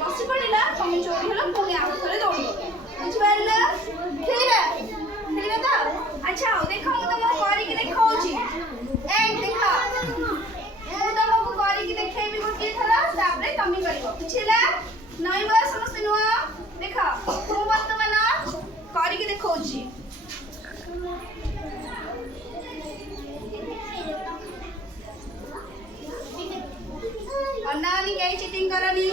बसी पड़ा तुम चोरी हल पुणी आउ थे दौड़ बुझिपार खेलिबा खेलिबा तो अच्छा देख मु तुमको करके देखाऊची ए देख मु तुमको करके देखेबी गोटे थर तापरे तमी करबो बुझिला नई बा समस्त नुआ देख मु वर्तमान करके देखाऊची अन्नानी कहीं चीटिंग करनी